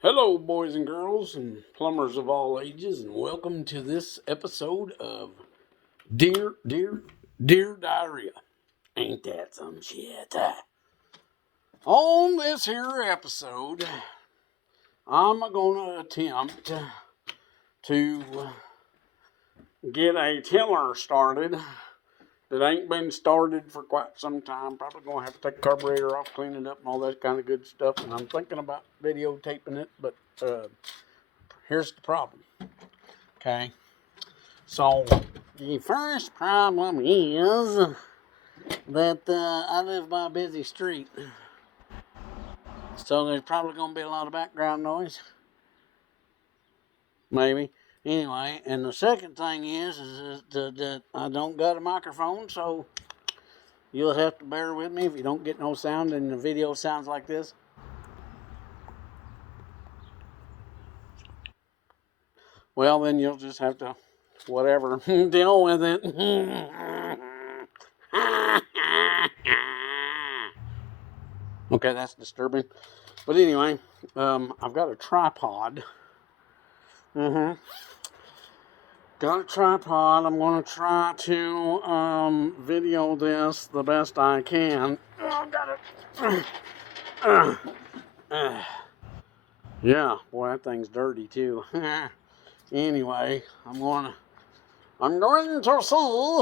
Hello, boys and girls, and plumbers of all ages, and welcome to this episode of Dear Diarrhea. Ain't that some shit? On this here episode, I'm gonna attempt to get a tiller started that ain't been started for quite some time. Probably gonna have to take the carburetor off, clean it up, and all that kind of good stuff. And I'm thinking about videotaping it, but here's the problem. Okay. So, the first problem is that I live by a busy street. So, there's probably going to be a lot of background noise. Maybe. Anyway, and the second thing is that I don't got a microphone, so you'll have to bear with me if you don't get no sound and the video sounds like this. Well, then you'll just have to, whatever, deal with it. Okay, that's disturbing. But anyway, I've got a tripod. Got a tripod. I'm going to try to video this the best I can. Oh, got it. Yeah, boy, that thing's dirty too. Anyway, I'm going to see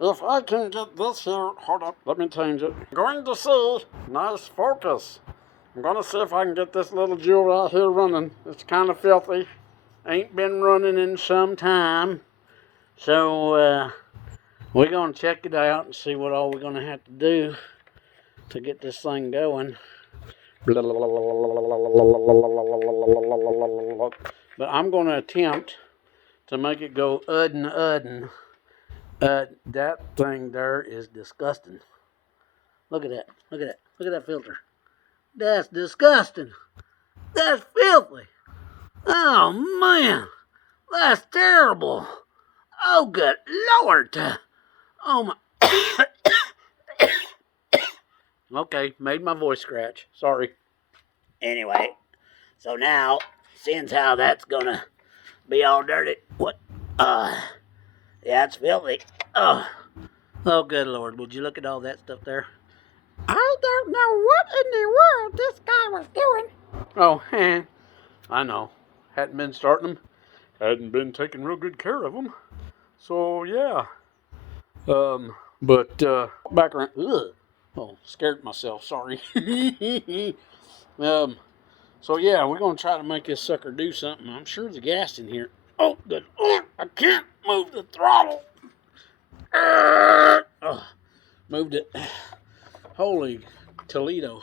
if I can get this here. Hold up, let me change it. I'm going to see. Nice focus. I'm going to see if I can get this little jewel out here running. It's kind of filthy. Ain't been running in some time. So, we're going to check it out and see what all we're going to have to do to get this thing going. But I'm going to attempt to make it go udden. That thing there is disgusting. Look at that. Look at that. Look at that filter. That's disgusting. That's filthy. Oh, man. That's terrible. Oh, good Lord. Oh, my. Okay, made my voice scratch. Sorry. Anyway, so now, since how that's gonna be all dirty. What? Yeah, it's filthy. Oh, good Lord. Would you look at all that stuff there? I don't know what in the world this guy was doing. Oh, I know. Hadn't been starting them. Hadn't been taking real good care of them. So, yeah. Back around. Ugh. Oh, scared myself. Sorry. So, yeah, we're going to try to make this sucker do something. I'm sure there's gas in here. Oh, good Lord. I can't move the throttle. Moved it. Holy Toledo.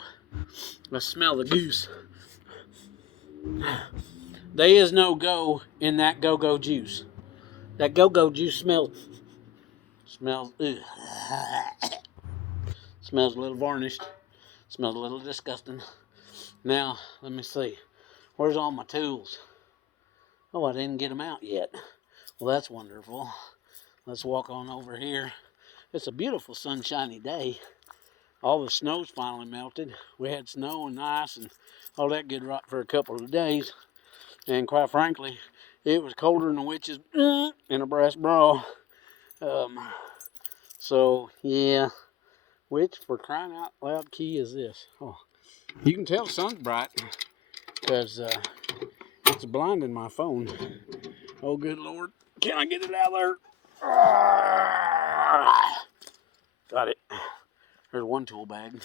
Let's smell the goose. There is no go in that go-go juice. That go-go juice smells ugh. Smells a little varnished. Smells a little disgusting. Now, let me see. Where's all my tools? Oh, I didn't get them out yet. Well, that's wonderful. Let's walk on over here. It's a beautiful sunshiny day. All the snow's finally melted. We had snow and ice and all that good rot for a couple of days. And quite frankly, it was colder than a witch's in a brass bra. So, yeah. Which, for crying out loud, key is this? Oh, you can tell the sun's bright because it's blinding my phone. Oh, good Lord. Can I get it out there? Got it. There's one tool bag.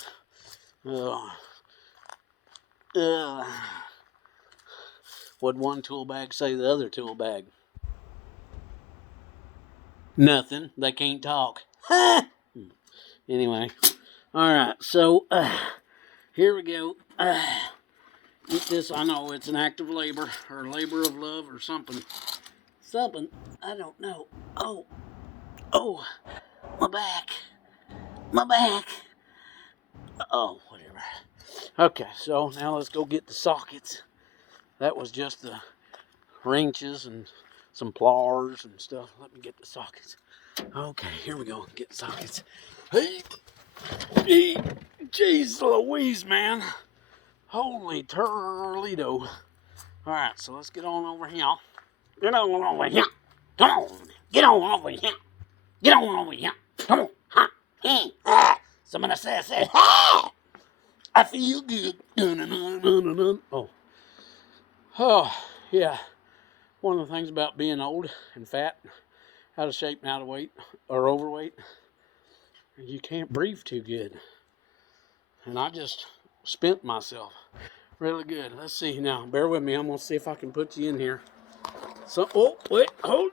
What'd one tool bag say to the other tool bag? Nothing. They can't talk. Anyway. Alright, so here we go. Eat this. I know it's an act of labor or labor of love or something. Something. I don't know. Oh, my back. My back. Oh, whatever. Okay, so now let's go get the sockets. That was just the wrenches and some pliers and stuff. Let me get the sockets. Okay, here we go. Get the sockets. Hey, jeez Louise, man. Holy Toledo. Alright, so let's get on over here. Get on over here. Come on. Get on over here. Get on over here. Come on. Ha. Hey. Ah. Somebody says, ah. I feel good. Oh. Oh, yeah. One of the things about being old and fat, out of shape and out of weight, or overweight, you can't breathe too good. And I just spent myself really good. Let's see now. Bear with me. I'm going to see if I can put you in here. So, oh, wait. Hold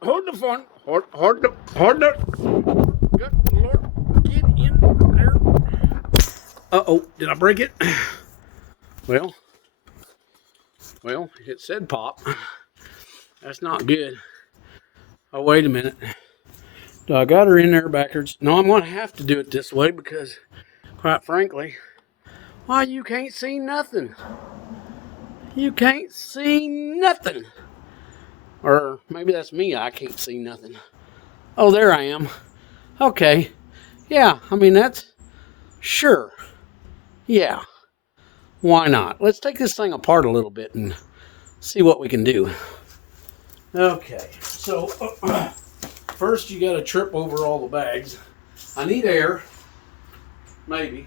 the phone. Hold the. Good Lord. Get in there. Uh-oh. Did I break it? Well, it said pop. That's not good. Oh, wait a minute. I got her in there backwards. No, I'm going to have to do it this way because, quite frankly, why, you can't see nothing. You can't see nothing. Or maybe that's me. I can't see nothing. Oh, there I am. Okay. Yeah, I mean, that's... Sure. Yeah. Why not? Let's take this thing apart a little bit and see what we can do. Okay. So, first you got to trip over all the bags. I need air. Maybe.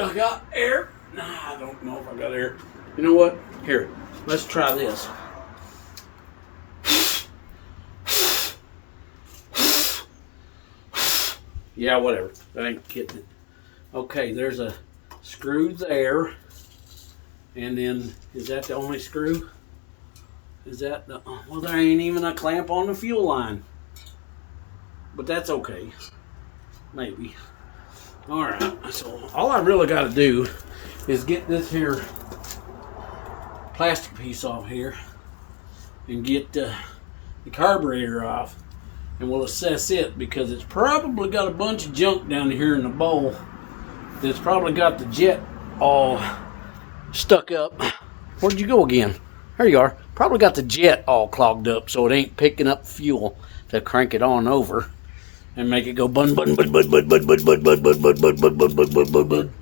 I got air. Nah, I don't know if I got air. You know what? Here, let's try this. Yeah, whatever. I ain't getting it. Okay, there's a screw there. And then, is that the only screw? Is that the... Well, there ain't even a clamp on the fuel line. But that's okay. Maybe. Alright, so all I really got to do is get this here plastic piece off here and get the carburetor off, and we'll assess it because it's probably got a bunch of junk down here in the bowl that's probably got the jet all stuck up. Where'd you go again? There you are. Probably got the jet all clogged up so it ain't picking up fuel to crank it on over and make it go bun bun bun bun bun bun bun bun bun bun bun bun bun bun bun bun bun bun.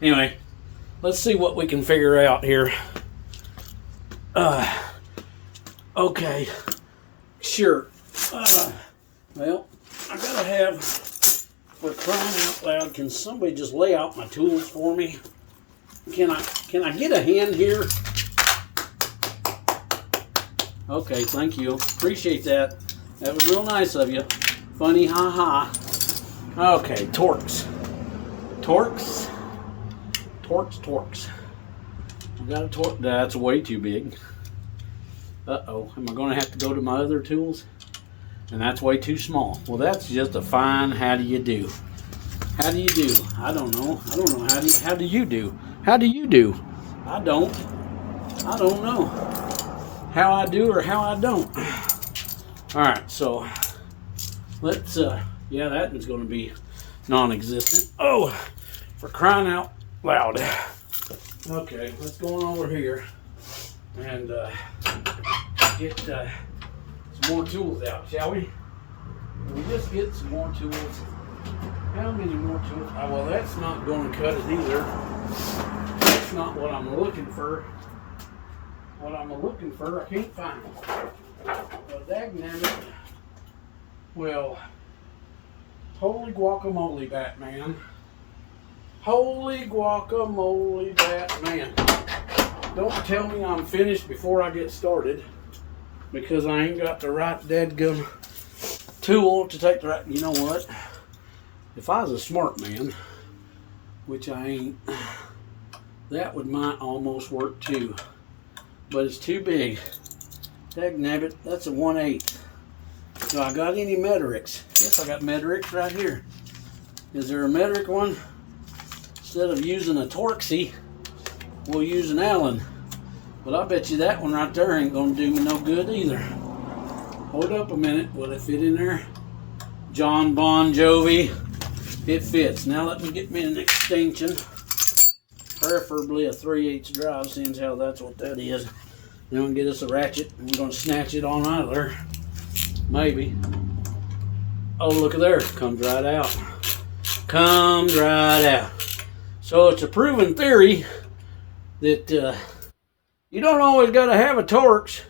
Anyway, let's see what we can figure out here. Okay, sure. Well, I gotta have, for crying out loud, can somebody just lay out my tools for me? Can I get a hand here? Okay, thank you. Appreciate that. That was real nice of you. Funny, haha. Okay, Torx. Torx. We got a Torx. That's way too big. Uh-oh. Am I going to have to go to my other tools? And that's way too small. Well, that's just a fine how do you do. How do you do? I don't know. How do you do? How do you do? I don't know how I do or how I don't. All right, so let's, yeah, that is going to be non-existent. Oh, for crying out loud. Okay, let's go on over here and get some more tools out, shall we? Can we just get some more tools? How many more tools? Oh, well, that's not going to cut it either. That's not what I'm looking for. What I'm looking for, I can't find. But dagnabbit. Well, holy guacamole, Batman. Holy guacamole, Batman. Don't tell me I'm finished before I get started, because I ain't got the right dadgum tool to take the right... You know what? If I was a smart man, which I ain't, that would might almost work too. But it's too big. Dagnabbit, that's a 1/8. So I got any Metrix? Yes, I got Metrix right here. Is there a Metric one? Instead of using a Torxy, we'll use an Allen. But I bet you that one right there ain't gonna do me no good either. Hold up a minute, will it fit in there? John Bon Jovi, it fits. Now let me get me an extension. Preferably a 3/8 drive, seeing as how that's what that is. Then we'll get us a ratchet, and we're gonna snatch it on out of there. Maybe. Oh, look at there, comes right out. Comes right out. So it's a proven theory that You don't always got to have a Torx.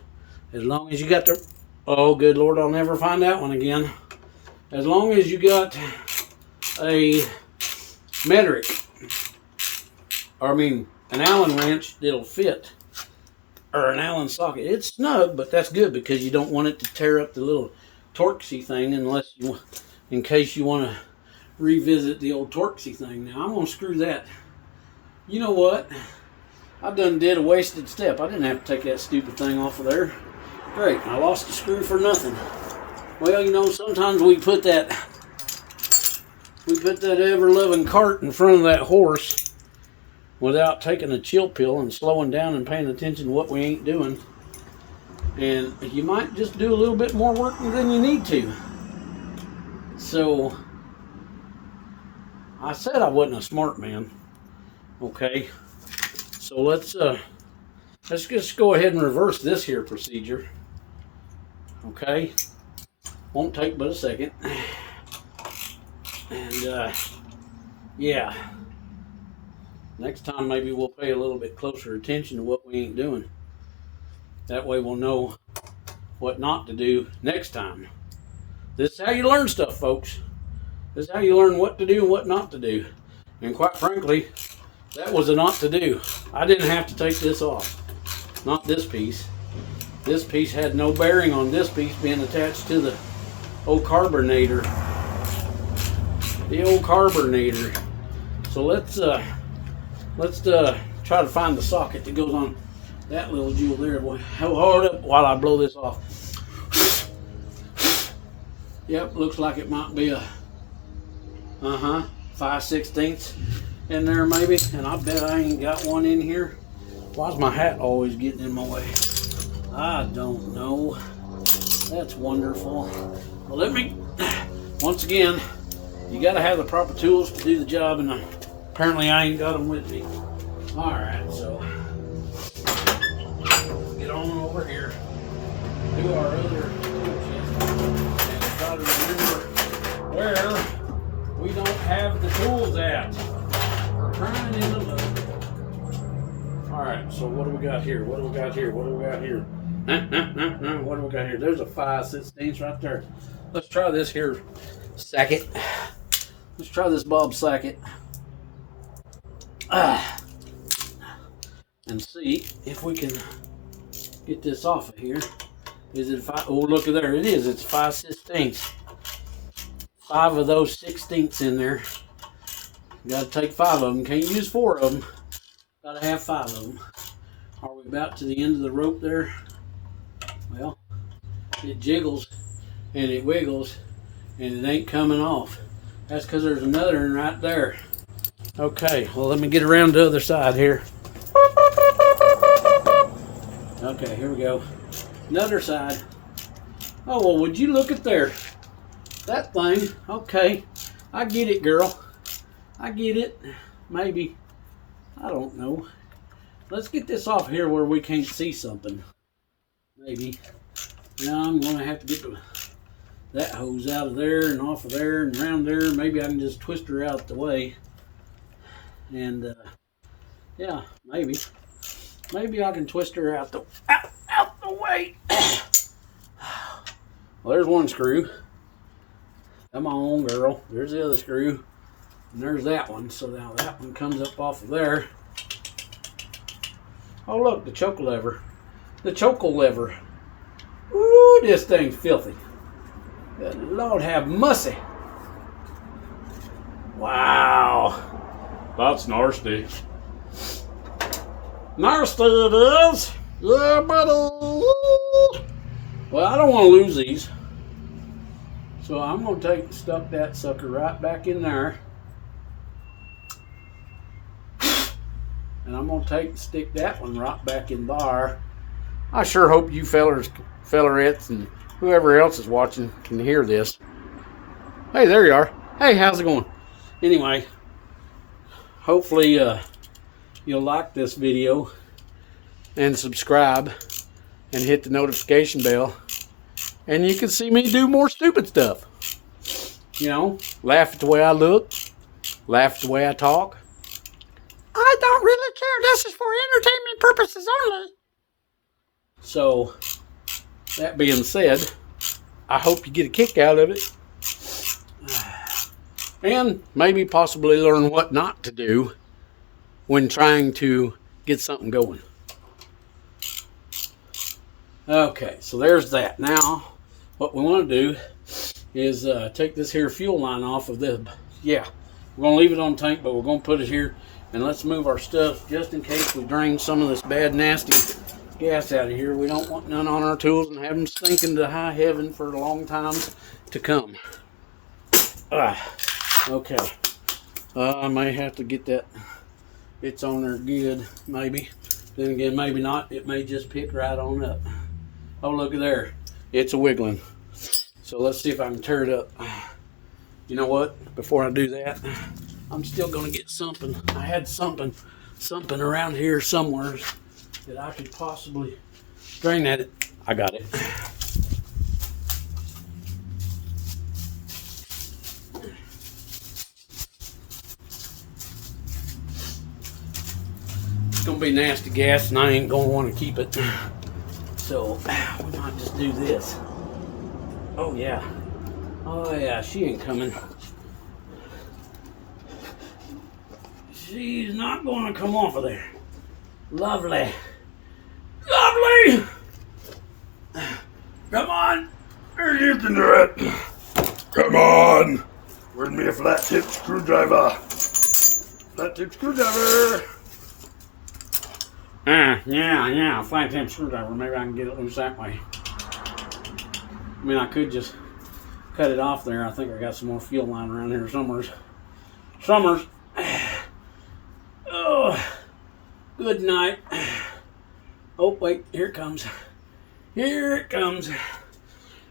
As long as you got the... Oh, good Lord, I'll never find that one again. As long as you got a metric, or I mean, an Allen wrench that'll fit, or an Allen socket. It's snug, but that's good because you don't want it to tear up the little Torxy thing unless you, in case you want to revisit the old Torxy thing. Now, I'm going to screw that. You know what? I done did a wasted step. I didn't have to take that stupid thing off of there. Great, I lost the screw for nothing. Well, you know, sometimes we put that ever-loving cart in front of that horse without taking a chill pill and slowing down and paying attention to what we ain't doing. And you might just do a little bit more work than you need to. So, I said I wasn't a smart man. Okay, so let's just go ahead and reverse this here procedure. Okay, won't take but a second. And yeah, next time maybe we'll pay a little bit closer attention to what we ain't doing. That way we'll know what not to do next time. This is how you learn stuff, folks. This is how you learn what to do and what not to do. And quite frankly, that was a not to do. I didn't have to take this off. Not this piece. This piece had no bearing on this piece being attached to the old carburetor. The old carburetor. So let's try to find the socket that goes on that little jewel there. Hold up while I blow this off. Yep, looks like it might be a 5/16 in there maybe, and I bet I ain't got one in here. Why's my hat always getting in my way? I don't know. That's wonderful. Well, let me, once again, you got to have the proper tools to do the job, and apparently I ain't got them with me. All right, so get on over here, do our other tool chest, and try to remember where we don't have the tools at. We're trying in the loop. All right, so what do we got here? What do we got here? What do we got here? What do we got here? There's a 5/16 right there. Let's try this here socket. Let's try this Bob socket. And see if we can get this off of here. Is it 5? Oh, look at there. It is. It's 5/16. 5 of those 16ths in there. You got to take 5 of them. Can't use 4 of them. Got to have 5 of them. Are we about to the end of the rope there? Well, it jiggles and it wiggles and it ain't coming off. That's because there's another one right there. Okay, well, let me get around the other side here. Okay, here we go. Another side. Oh, well, would you look at there? That thing. Okay, I get it, girl. I get it. Maybe. I don't know. Let's get this off here where we can't see something. Maybe. Now I'm going to have to get that hose out of there and off of there and around there. Maybe I can just twist her out the way. And yeah, maybe. Maybe I can twist her out the way. Well, there's one screw. Come on, girl. There's the other screw. And there's that one. So now that one comes up off of there. Oh, look, the choke lever. The choke lever. Ooh, this thing's filthy. Good Lord have mercy. Wow. That's nasty. Nasty it is. Yeah, buddy. Well, I don't want to lose these. So I'm going to stuck that sucker right back in there. And I'm going to stick that one right back in there. I sure hope you fellerettes, and whoever else is watching can hear this. Hey, there you are. Hey, how's it going? Anyway, hopefully you'll like this video and subscribe and hit the notification bell. And you can see me do more stupid stuff. You know, laugh at the way I look, laugh at the way I talk. I don't really care. This is for entertainment purposes only. So, that being said, I hope you get a kick out of it. And maybe possibly learn what not to do when trying to get something going. Okay, so there's that. Now, what we want to do is take this here fuel line off of the, we're going to leave it on the tank, but we're going to put it here, and let's move our stuff just in case we drain some of this bad, nasty gas out of here. We don't want none on our tools and have them stinking to high heaven for a long time to come. Okay. I may have to get that. It's on there good, maybe. Then again, maybe not. It may just pick right on up. Oh, look at there. It's a wiggling. So let's see if I can tear it up. You know what? Before I do that, I'm still going to get something. I had something around here somewhere that I could possibly drain at it. I got it. It's going to be nasty gas, and I ain't going to want to keep it. So we might just do this. Oh yeah. Oh yeah, she ain't coming. She's not going to come off of there. Lovely. Lovely! Come on! You can do it! Come on! Where's me a flat tip screwdriver? Flat tip screwdriver! Yeah, flat tip screwdriver. Maybe I can get it loose that way. I mean, I could just cut it off there. I think I got some more fuel line around here somewhere. Oh, good night. Oh, wait, here it comes. Here it comes.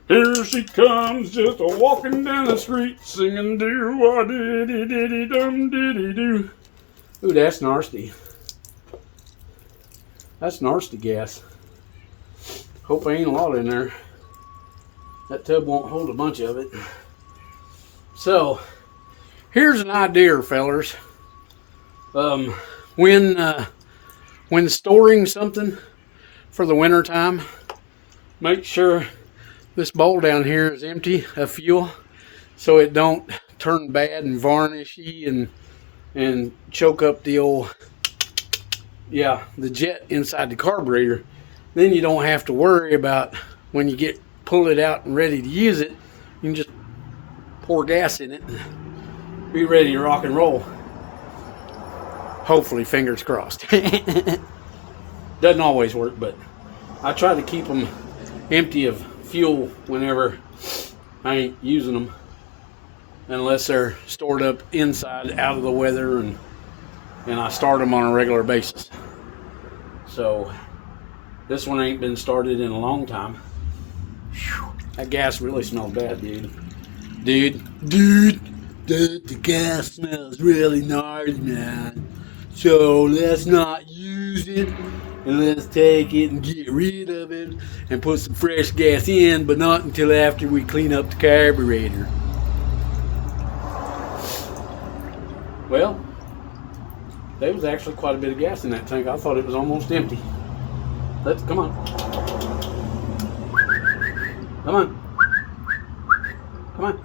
Here she comes, just a walking down the street, singing do-a-diddy-diddy-dum-diddy-doo. Ooh, that's nasty. That's nasty gas. Hope there ain't a lot in there. That tub won't hold a bunch of it. So, here's an idea, fellers. When storing something for the winter time, make sure this bowl down here is empty of fuel, so it don't turn bad and varnishy and choke up the old the jet inside the carburetor. Then you don't have to worry about when you pull it out and ready to use it. You can just pour gas in it and be ready to rock and roll. Hopefully, fingers crossed. Doesn't always work, but I try to keep them empty of fuel whenever I ain't using them, unless they're stored up inside out of the weather, and I start them on a regular basis. So this one ain't been started in a long time. Whew, that gas really smells bad, dude. Dude, the gas smells really gnarly, man. So let's not use it, and let's take it and get rid of it and put some fresh gas in, but not until after we clean up the carburetor. Well, there was actually quite a bit of gas in that tank. I thought it was almost empty. Come on. Come on. Come on.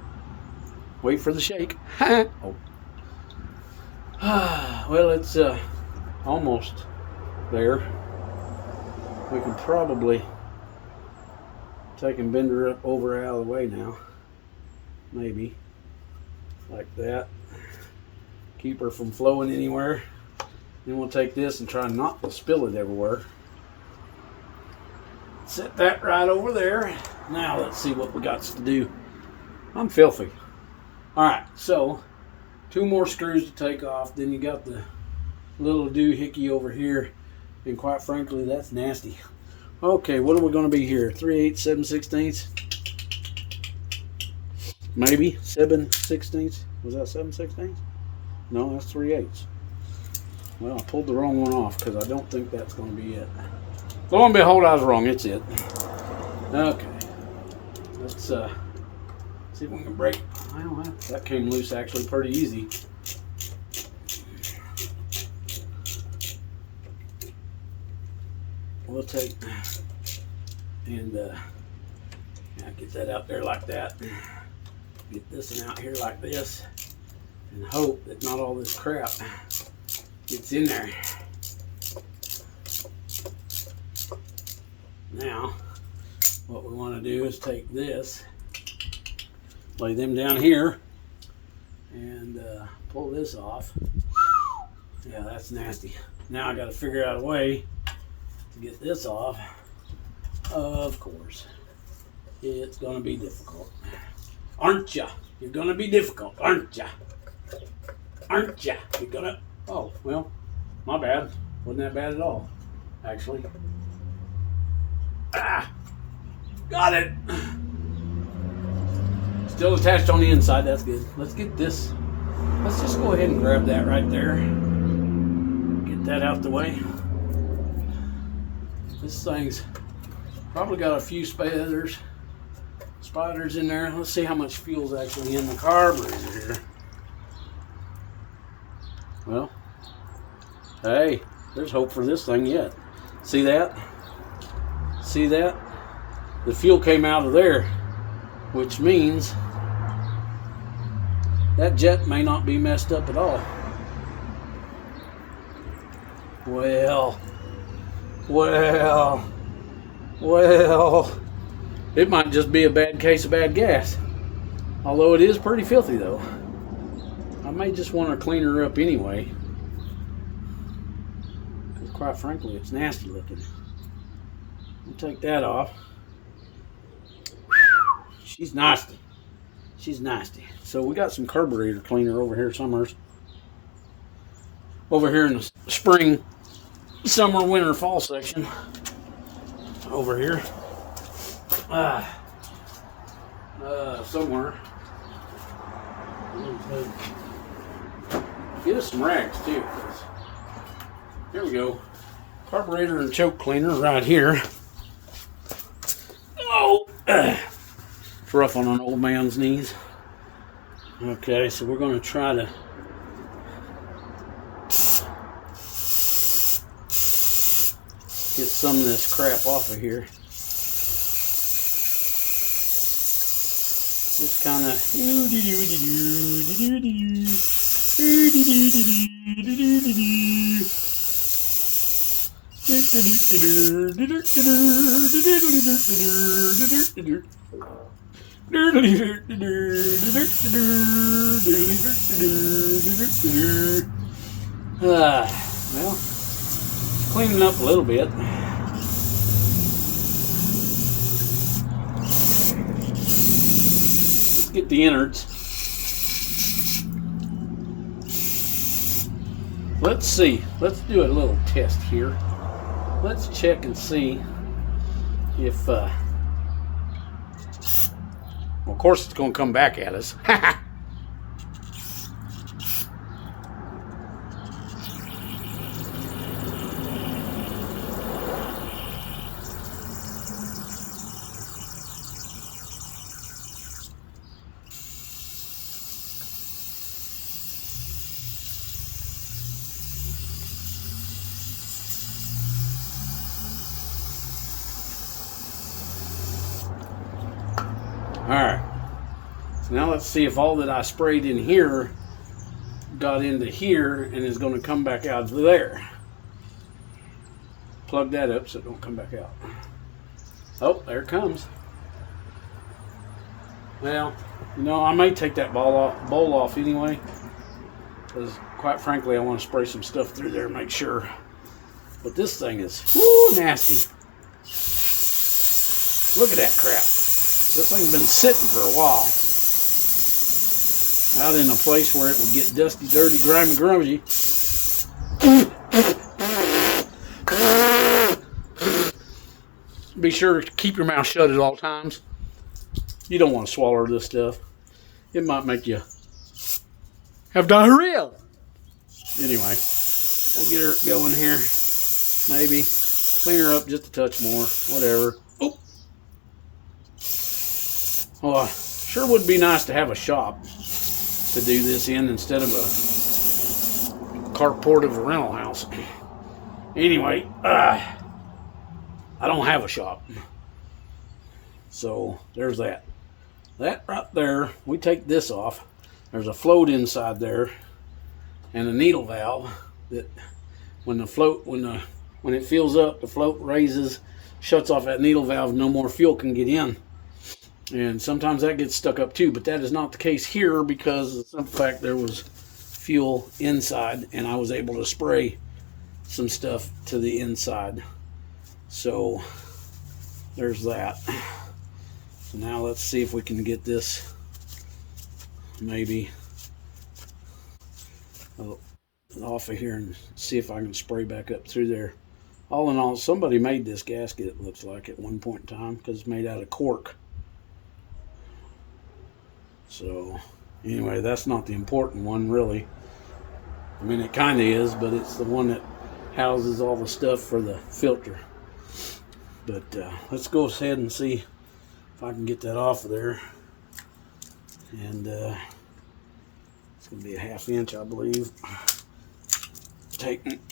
Wait for the shake. Oh. Well, it's almost there. We can probably take and bend her up over out of the way now. Maybe. Like that. Keep her from flowing anywhere. Then we'll take this and try not to spill it everywhere. Set that right over there. Now let's see what we got to do. I'm filthy. Alright, so 2 more screws to take off. Then you got the little doohickey over here. And quite frankly, that's nasty. Okay, what are we going to be here? 3/8, 7/16? Maybe 7/16? Was that 7/16? No, that's 3/8. Well, I pulled the wrong one off because I don't think that's going to be it. Lo and behold, I was wrong. It's it. Okay. Let's see if we can break. Well, that came loose actually pretty easy. we'll take and get that out there like that. Get this one out here like this, and hope that not all this crap gets in there. Now, what we want to do is take this, lay them down here, and pull this off. Yeah, that's nasty. Now I got to figure out a way to get this off. Of course, it's going to be difficult. Aren't ya? You're going to be difficult, aren't ya? Aren't ya? You're going to... Oh, well, my bad. Wasn't that bad at all, actually. Ah! Got it! Still attached on the inside, that's good. Let's get this. Let's just go ahead and grab that right there. Get that out the way. This thing's probably got a few spiders in there. Let's see how much fuel's actually in the carburetor here. Well, hey, there's hope for this thing yet. See that? See that? The fuel came out of there, which means that jet may not be messed up at all. Well, it might just be a bad case of bad gas. Although it is pretty filthy though. I may just want to clean her up anyway. Because quite frankly, it's nasty looking. We'll take that off. She's nasty. She's nasty. So we got some carburetor cleaner over here somewhere. Over here in the spring, summer, winter, fall section. Over here. Somewhere. Get us some rags too. Here we go. Carburetor and choke cleaner right here. Oh, it's rough on an old man's knees. Okay, so we're going to try to get some of this crap off of here. Just kind of well, cleaning up a little bit. Let's get the innards. Let's see. Let's do a little test here. Let's check and see if, well, of course it's going to come back at us. Alright, so now let's see if all that I sprayed in here got into here and is going to come back out of there. Plug that up so it don't come back out. Oh, there it comes. Well, you know, I may take that bowl off anyway, because quite frankly I want to spray some stuff through there and make sure. But this thing is nasty. Look at that crap. This thing's been sitting for a while. Out in a place where it would get dusty, dirty, grimy, grungy. Be sure to keep your mouth shut at all times. You don't want to swallow this stuff. It might make you have diarrhea. Anyway, we'll get her going here. Maybe. Clean her up just a touch more. Whatever. Oh. Well, sure would be nice to have a shop to do this in instead of a carport of a rental house. Anyway, I don't have a shop. So there's that. That right there, we take this off. There's a float inside there and a needle valve that when it fills up, the float raises, shuts off that needle valve, no more fuel can get in. And sometimes that gets stuck up too, but that is not the case here because of the simple fact there was fuel inside and I was able to spray some stuff to the inside. So there's that. So now let's see if we can get this maybe off of here and see if I can spray back up through there. All in all, somebody made this gasket, it looks like, at one point in time because it's made out of cork. So anyway, that's not the important one really. I mean, it kind of is, but it's the one that houses all the stuff for the filter. But let's go ahead and see if I can get that off of there. And it's going to be a 1/2 inch, I believe.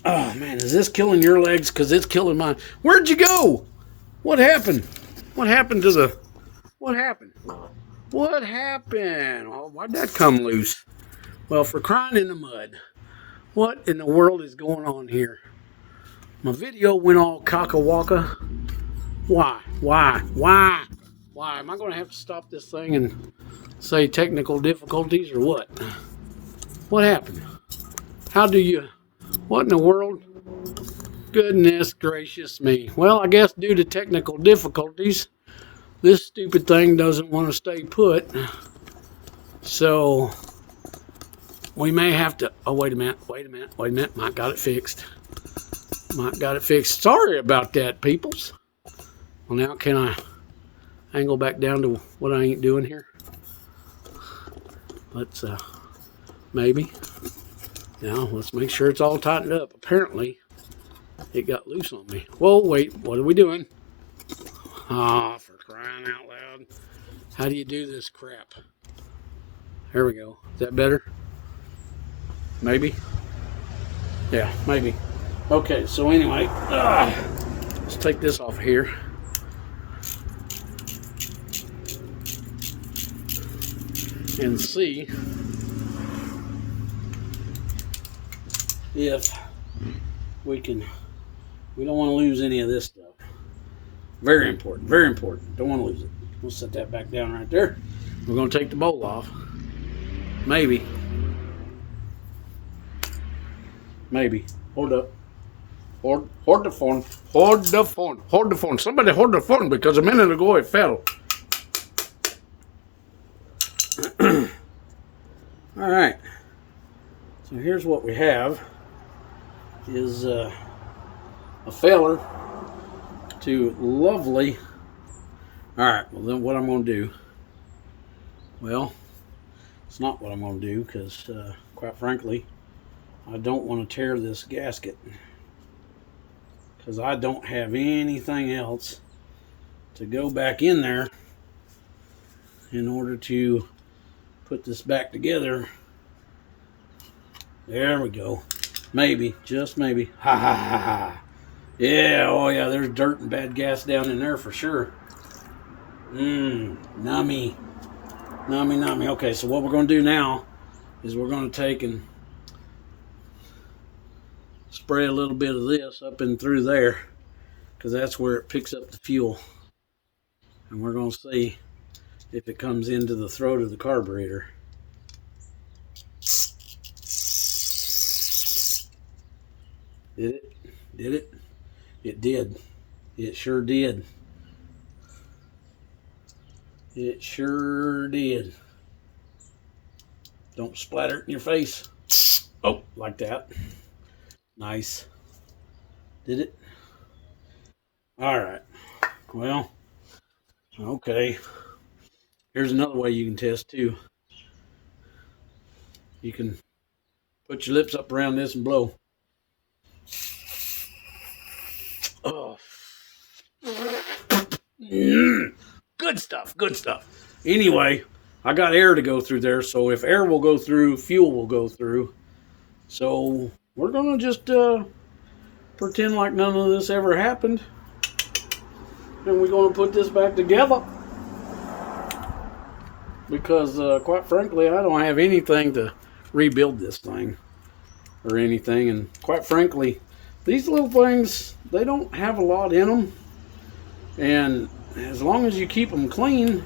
Oh man, is this killing your legs? Because it's killing mine. Where'd you go? What happened? What happened to the... What happened? What happened? Oh, why'd that come loose? Well, for crying in the mud. What in the world is going on here? My video went all cock-a-waka. Why? Am I going to have to stop this thing and say technical difficulties or what? What happened? How do you... What in the world? Goodness gracious me. Well, I guess due to technical difficulties, this stupid thing doesn't want to stay put. So we may have to... Oh, wait a minute. Mike got it fixed. Sorry about that, peoples. Well, now can I angle back down to what I ain't doing here? Let's, maybe. Now, let's make sure it's all tightened up. Apparently, it got loose on me. Whoa, wait, what are we doing? Ah, for crying out loud. How do you do this crap? There we go. Is that better? Maybe? Yeah, maybe. Okay, so anyway, let's take this off here. And see if we don't want to lose any of this stuff. Very important, very important. Don't want to lose it. We'll set that back down right there. We're going to take the bowl off. Maybe. Hold up. Hold the phone. Hold the phone. Somebody hold the phone because a minute ago it fell. All right. So here's what we have is a failer to lovely. All right. Well, then what I'm going to do? Well, it's not what I'm going to do because, quite frankly, I don't want to tear this gasket because I don't have anything else to go back in there in order to put this back together. There we go. Maybe, just maybe. Ha ha ha ha. Yeah, oh yeah, there's dirt and bad gas down in there for sure. Nummy. Okay, so what we're going to do now is we're going to take and spray a little bit of this up and through there because that's where it picks up the fuel. And we're going to see if it comes into the throat of the carburetor. Did it? Did it? It did. It sure did. It sure did. Don't splatter it in your face. Oh, like that. Nice. Did it? All right. Well, okay. Here's another way you can test too. You can put your lips up around this and blow. Oh. Good stuff. Anyway, I got air to go through there, so if air will go through, fuel will go through. So we're gonna just pretend like none of this ever happened. and we're going to put this back together. Because, quite frankly, I don't have anything to rebuild this thing or anything. And quite frankly, these little things, they don't have a lot in them. And as long as you keep them clean,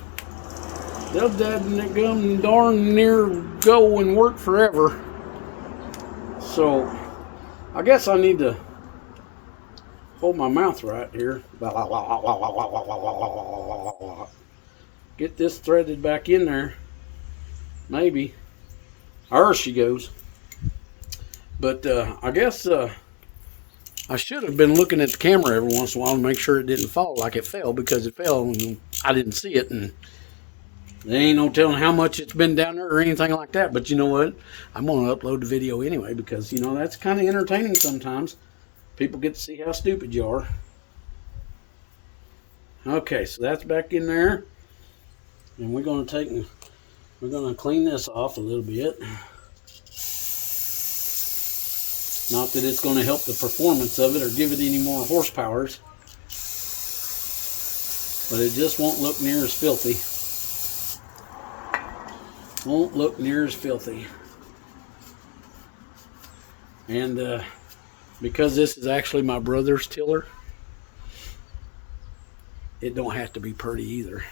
they'll darn near go and work forever. So, I guess I need to hold my mouth right here. Get this threaded back in there. Maybe. There she goes. But I guess I should have been looking at the camera every once in a while to make sure it didn't fall like it fell, because it fell and I didn't see it, and there ain't no telling how much it's been down there or anything like that. But you know what? I'm going to upload the video anyway, because, you know, that's kind of entertaining sometimes. People get to see how stupid you are. Okay, so that's back in there. And we're going to clean this off a little bit. Not that it's going to help the performance of it or give it any more horsepowers, but it just won't look near as filthy. Won't look near as filthy. And because this is actually my brother's tiller, it don't have to be pretty either,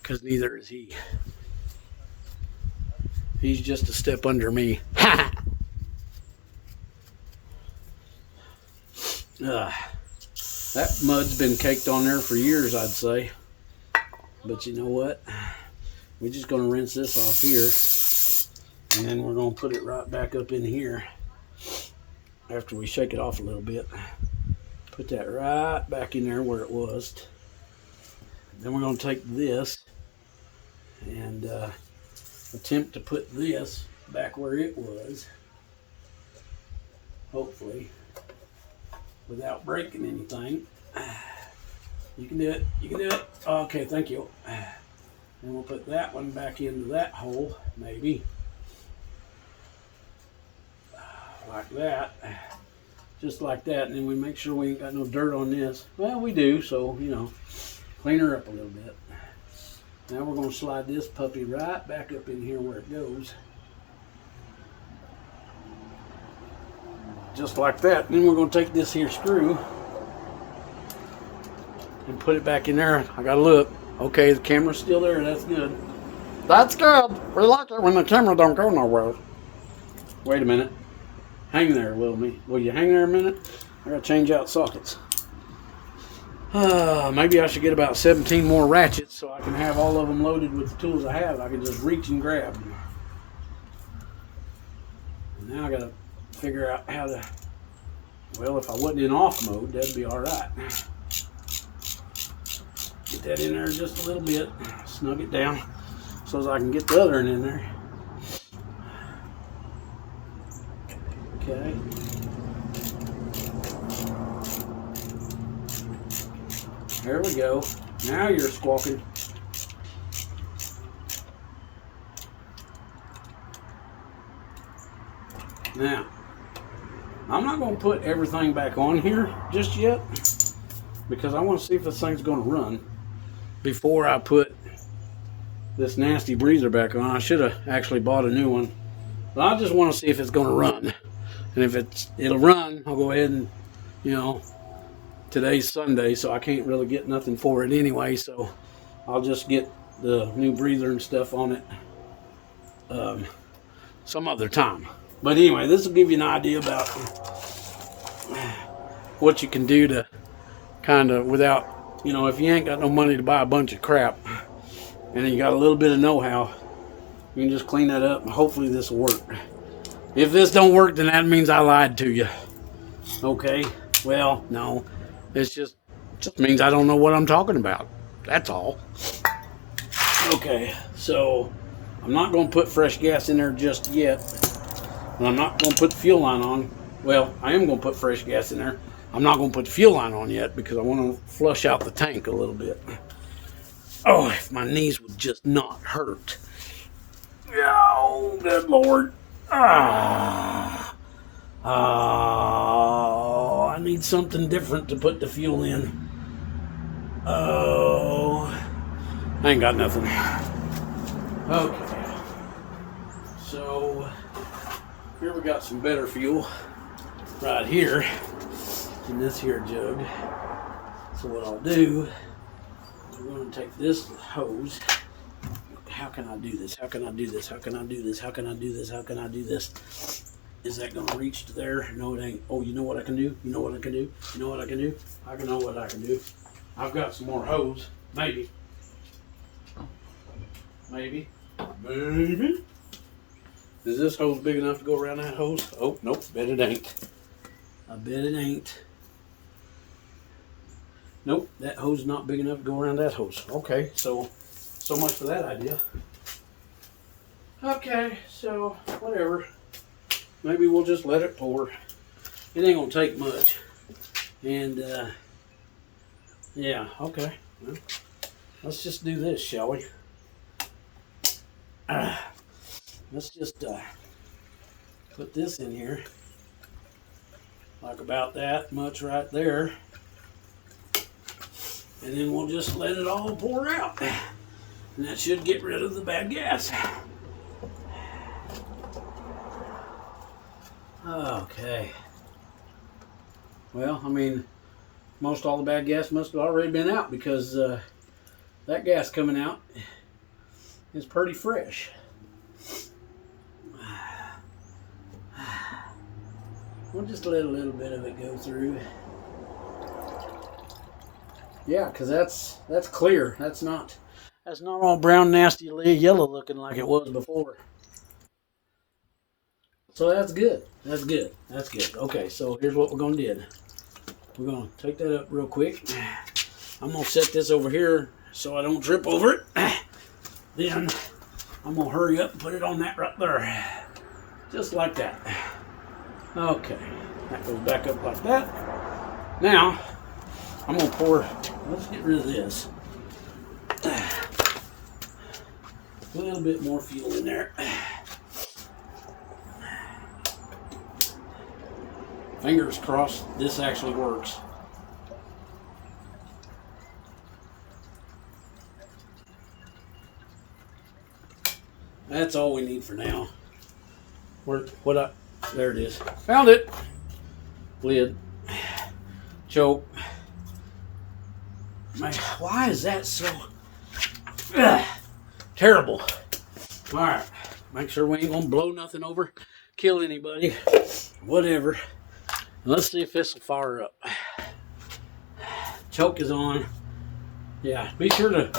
because neither is he. He's just a step under me. That mud's been caked on there for years, I'd say. But you know what? We're just going to rinse this off here, and then we're going to put it right back up in here after we shake it off a little bit. Put that right back in there where it was. Then we're going to take this and attempt to put this back where it was, hopefully, without breaking anything. You can do it. You can do it. Okay, thank you. And we'll put that one back into that hole, maybe. Like that. Just like that. And then we make sure we ain't got no dirt on this. Well, we do, so, you know, clean her up a little bit. Now we're going to slide this puppy right back up in here where it goes. Just like that. Then we're going to take this here screw and put it back in there. I got to look. Okay, the camera's still there. That's good. That's good. We like it when the camera don't go nowhere. Wait a minute. Hang there, will you hang there a minute? I got to change out sockets. Maybe I should get about 17 more ratchets so I can have all of them loaded with the tools I have. I can just reach and grab them. Now I got to figure out how to, well, if I wasn't in off mode, that'd be all right. Get that in there just a little bit, snug it down so that I can get the other one in there. Okay. There we go. Now you're squawking. Now, I'm not going to put everything back on here just yet, because I want to see if this thing's going to run before I put this nasty breather back on. I should have actually bought a new one, but I just want to see if it's going to run. And if it'll run, I'll go ahead and, you know, today's Sunday, so I can't really get nothing for it anyway, so I'll just get the new breather and stuff on it some other time. But anyway, this will give you an idea about what you can do to kind of, without, you know, if you ain't got no money to buy a bunch of crap and then you got a little bit of know-how, you can just clean that up and hopefully this will work. If this don't work, then that means I lied to you. Okay? Well, no. It just means I don't know what I'm talking about. That's all. Okay, so I'm not going to put fresh gas in there just yet. And I'm not going to put the fuel line on. Well, I am going to put fresh gas in there. I'm not going to put the fuel line on yet because I want to flush out the tank a little bit. Oh, if my knees would just not hurt. Oh, good Lord. I need something different to put the fuel in. I ain't got nothing. Okay. So, here we got some better fuel right here in this here jug. So what I'll do, I'm going to take this hose. How can I do this? How can I do this? How can I do this? How can I do this? How can I do this? Is that going to reach to there? No, it ain't. Oh, you know what I can do? You know what I can do? You know what I can do? I can know what I can do. I've got some more hose. Maybe. Maybe. Maybe. Is this hose big enough to go around that hose? Oh, nope. Bet it ain't. I bet it ain't. Nope. That hose is not big enough to go around that hose. Okay, so much for that idea. Okay, so whatever. Maybe we'll just let it pour. It ain't gonna take much. And yeah, okay. Well, let's just do this, shall we? Let's just put this in here. Like about that much right there. And then we'll just let it all pour out. And that should get rid of the bad gas. Okay. Well, I mean, most all the bad gas must have already been out because that gas coming out is pretty fresh. We'll just let a little bit of it go through. Yeah, because that's clear. That's not all brown, nasty, yellow looking like it was before. So that's good. That's good. That's good. Okay, so here's what we're going to do. We're going to take that up real quick. I'm going to set this over here so I don't trip over it. Then I'm going to hurry up and put it on that right there. Just like that. Okay, that goes back up like that. Now, I'm going to pour, let's get rid of this. A little bit more fuel in there. Fingers crossed this actually works. That's all we need for now. There it is. Found it. Lid. Choke. Man, why is that so terrible? All right. Make sure we ain't gonna blow nothing over, kill anybody, whatever. Let's see if this will fire up. Choke is on. Yeah, be sure to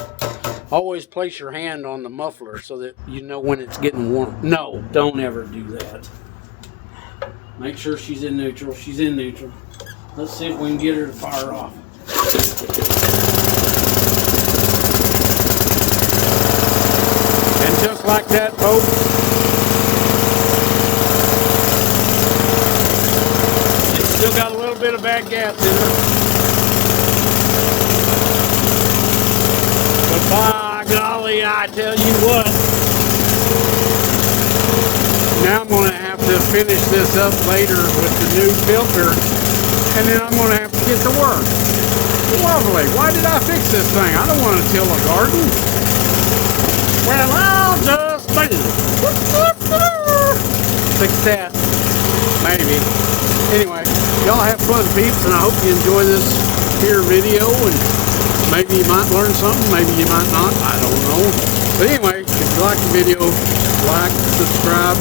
always place your hand on the muffler so that you know when it's getting warm. No, don't ever do that. Make sure she's in neutral. She's in neutral. Let's see if we can get her to fire off. And just like that, folks, it's still got a little bit of bad gas in it. But by golly, I tell you what, now I'm going to have to finish this up later with the new filter, and then I'm going to have to get to work. Lovely. Why did I fix this thing? I don't want to till a garden. Well, I'll just fix that. Maybe. Anyway, y'all have fun, peeps, and I hope you enjoy this here video, and maybe you might learn something, maybe you might not, I don't know. But anyway, if you like the video, like, subscribe,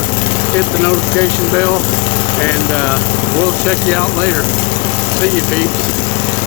hit the notification bell, and we'll check you out later. See you, peeps.